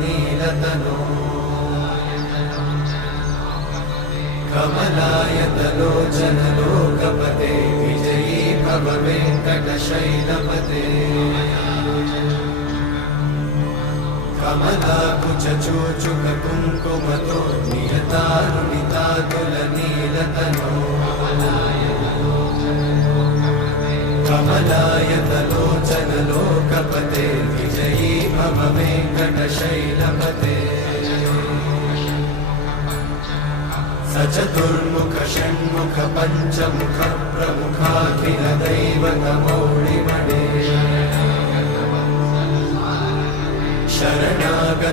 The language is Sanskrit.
नीलतनो कमलायतलोचन लोकपते विजयी भव वेङ्कटशैलपते कमलाकुचूचुक कुङ्कुमतो नियतारुणितातुल नीलतनो कमलायतलोचन लोकपते विजयी भव वेङ्कटशैलपते सचतुर्मुख षण्मुख पञ्चमुख प्रमुखाखिल दैवतमौळिमणे शरणागत